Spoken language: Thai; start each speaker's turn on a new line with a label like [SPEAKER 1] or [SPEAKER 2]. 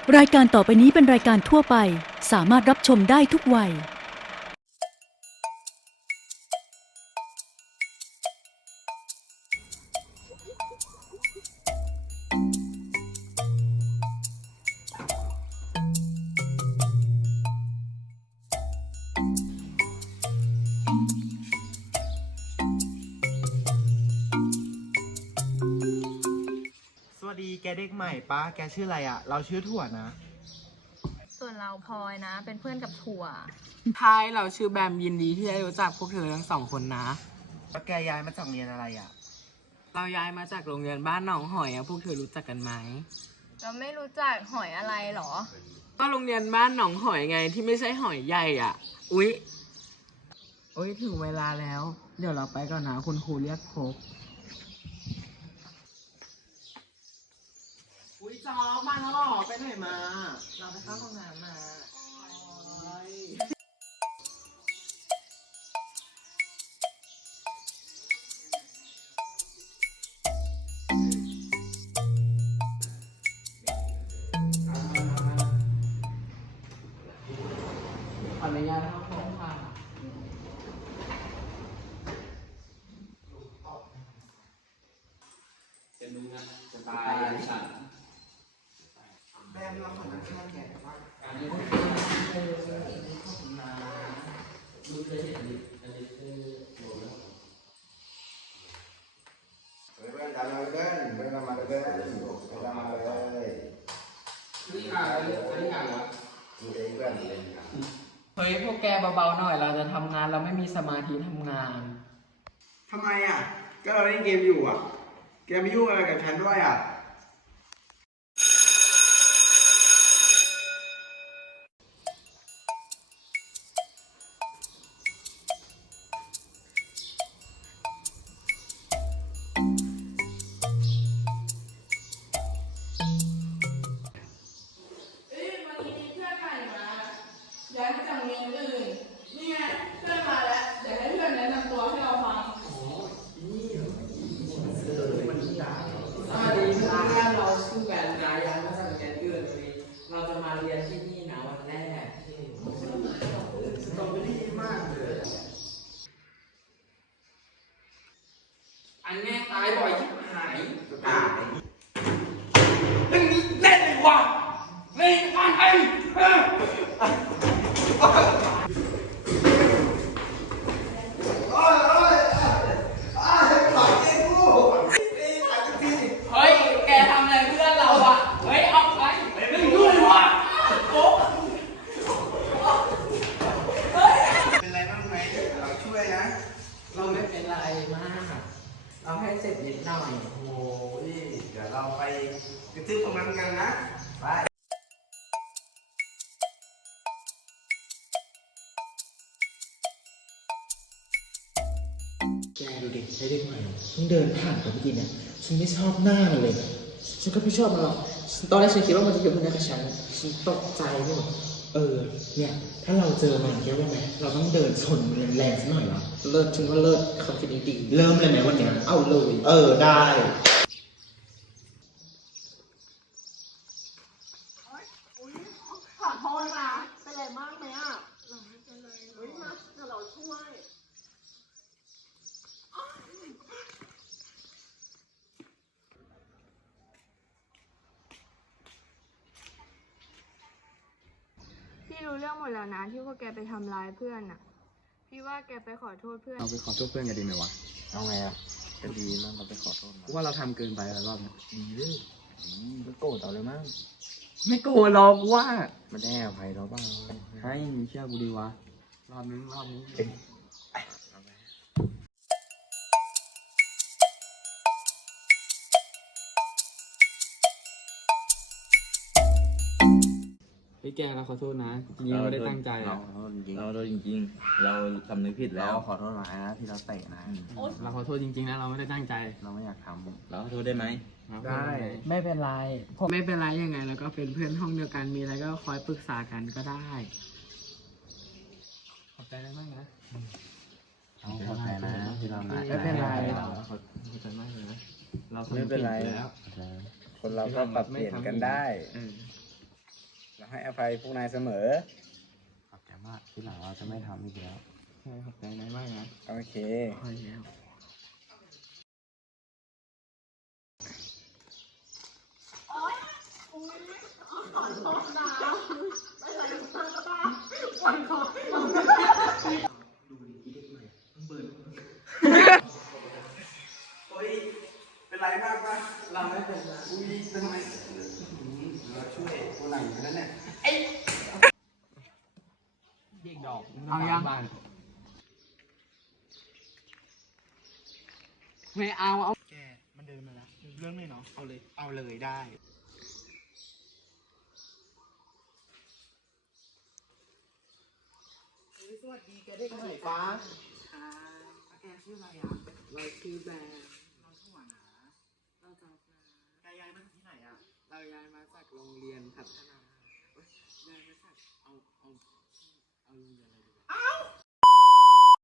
[SPEAKER 1] รายการต่อไปนี้เป็นรายการทั่วไปสามารถรับชมได้ทุกวัย
[SPEAKER 2] สวัสดีแกเด็กใหม่ป้าแกชื่ออะไรอ่ะเราชื่อถั่วนะ
[SPEAKER 3] ส่วนเราพลอยนะเป็นเพื่อนกับถั่ว
[SPEAKER 4] ไฮเราชื่อแบมยินดีที่ได้รู้จักพวกเธอทั้งสองคนนะ
[SPEAKER 2] แล้วแกย้ายมาจากโรงเรียนอะไรอ่ะ
[SPEAKER 4] เราย้ายมาจากโรงเรียนบ้านหนองหอยพวกเธอรู้จักกันไหม
[SPEAKER 3] เราไม่รู้จักหอยอะไรหรอ
[SPEAKER 4] ก็โรงเรียนบ้านหนองหอยไงที่ไม่ใช่หอยใหญ่อ่ะอุ๊ยถึงเวลาแล้ว เดี๋ยวเราไปก่อนนะคุณครูเรียกพบอุ๊ยจอมาแล้วหรอไปไหนมา เราไปเข้าห้องน้ำมาขออนุญาตเข้าห้องค่ะ
[SPEAKER 2] แบมเราขอนั่งข้างแกบ้าง
[SPEAKER 5] เพื่อนกันเลยเพื่อนกันมาเลยเพื่อนกันมาเลยนี่เองเพื่อน
[SPEAKER 4] เฮ้ยพวกแกเบาๆหน่อยเราจะทำงานเราไม่มีสมาธิทำงาน
[SPEAKER 2] ทำไมอ่ะก็เราเล่นเกมอยู่อ่ะแกไม่ยุ่งอะไรกับฉันด้วยอ่ะ
[SPEAKER 4] ย้ายมาจากโรงเรียนอื่น นี่ไงเพื่อนมาแล้ว เดี๋ยวให้เพื่อนแนะนำตัวให้เราฟังสวัสดีเพื่อนเราชื่อแบนนะย้ายมาจากโรงเรียนอื่นวันนี้เราจะมาเรียนที่นี่นะวันแรกตรงนี้มากเลยอันแม่ตายบ่อยชิบหายตายเรื่องนี้เล่นเลยวะเล่นกันไอ้เฮ้ย แกทำอะไรเพื่อนเราอ่ะ เฮ้ย ออกไปไม่ยุ่งวะโอ๊ะ
[SPEAKER 2] เป็นไรบ้างไหมเราช่วยนะ
[SPEAKER 4] เราไม่เป็นไรมาก เราให้เสร็จนิดหน่อย
[SPEAKER 2] โอ้ยเดี๋ยวเราไปกระทืบตรงนั้นกันนะไปแกดูเด็กใช้เด็กใหม่ฉันเดินผ่านไปเมื่อกี้เนี่ยฉันไม่ชอบหน้ามันเลยนะ
[SPEAKER 4] ฉันก็ไม่ชอบมันหรอก ตอนแรกฉันคิดว่ามันจะอยู่คนเดียวกับฉันตกใจไปหมด
[SPEAKER 2] เนี่ยถ้าเราเจอมันแกว่าไหมเราต้องเดินชนมันแรงๆสักหน่อยเหรอ
[SPEAKER 4] เลิศฉันว่าเลิศคำคิดดี
[SPEAKER 2] เริ่มเลยไหมวันเนี้ย
[SPEAKER 4] เอาเลย
[SPEAKER 2] ได้
[SPEAKER 4] ขอโทษนะเป็นไรมากไหมอ่ะเราไม่เป็นไรเฮ้ยมาเดี๋ยวเราช่วย
[SPEAKER 3] พี่รู้เรื่องหมดแล้วนะที่พวกแกไปทำร้ายเพื่อนน่ะ พี่ว่าแกไปขอโทษเพื่อน
[SPEAKER 6] เราไปขอโทษเพื่อนกันดีไหมวะ
[SPEAKER 5] เอาไงอ่ะก็ดีมั้งเราไปขอโทษ
[SPEAKER 6] กูว่าเราทำเกินไปแล้วรอบนี้
[SPEAKER 5] ดีเลยก็โกรธเอาเลยมั้ง
[SPEAKER 6] ไม่โกรธหรอกกูว่า
[SPEAKER 5] มันจะให้อภัยเราบ้าง
[SPEAKER 6] ให้มึงเชื่อกูดีวะ รอบนี้ พี่แกเราขอโทษนะ จริงๆไม่ได้ตั้งใจ
[SPEAKER 5] เรา
[SPEAKER 6] อะ
[SPEAKER 5] ขอโทษจริงเราจริงๆเราสำนึกผิดแล้วขอโทษหลายนะที่เราเตะนะ
[SPEAKER 6] เราขอโทษจริงๆนะเราไม่ได้ตั้งใจ
[SPEAKER 5] เราไม่อยากทำเราขอโทษได้ไหม
[SPEAKER 6] ได้
[SPEAKER 4] ไม่เป็นไรไม่เป็นไรยังไงแล้วก็เป็นเพื่อนห้องเดียวกัน มีอะไรก็คอยปรึกษากันก็ได้
[SPEAKER 6] ขอบใจได้มากนะ
[SPEAKER 5] ขอโทษนะที่เรา
[SPEAKER 4] ไม่เป็นไร
[SPEAKER 6] ขอบใจมากเลยนะ เรา
[SPEAKER 5] ไม่เป็นไร
[SPEAKER 6] แล้ว
[SPEAKER 5] คนเราก็ปรับเปลี่ยนกันได้
[SPEAKER 6] เออ
[SPEAKER 2] เราให้อภัยพวกนายเสมอ
[SPEAKER 6] ขอบใจมากทีหลังเราจะไม่ทำอีกแล้วใช่ขอบใจนายมากนะ
[SPEAKER 2] โอเค
[SPEAKER 6] พอแล้ว
[SPEAKER 2] เฮ้ย เป็นไรมากปะเราไม่เป็นไรอุ้ยเป็นไงเราช่วยตัวหนังอยู่นั่นเนี่ย
[SPEAKER 6] เรียกดอก
[SPEAKER 4] เอายัง
[SPEAKER 6] บ้าน
[SPEAKER 4] ไม่เอาเอา
[SPEAKER 2] แกมันเดินมาแล้ว เรื่องเลยเนาะ เอาเลย เอาเลยได้ สวัสดีแกได้กันไหนฟ้า
[SPEAKER 4] ค่ะแกชื่ออะไรอ่ะเราชื่อแบร์
[SPEAKER 2] น้องถั่วนะ
[SPEAKER 4] เราจะมา
[SPEAKER 2] แกย้ายมาจากที่ไหนอ่ะ
[SPEAKER 4] เราย้ายมาจากโรงเรียนพัฒนาเอ้ยย้ายมาจากเอา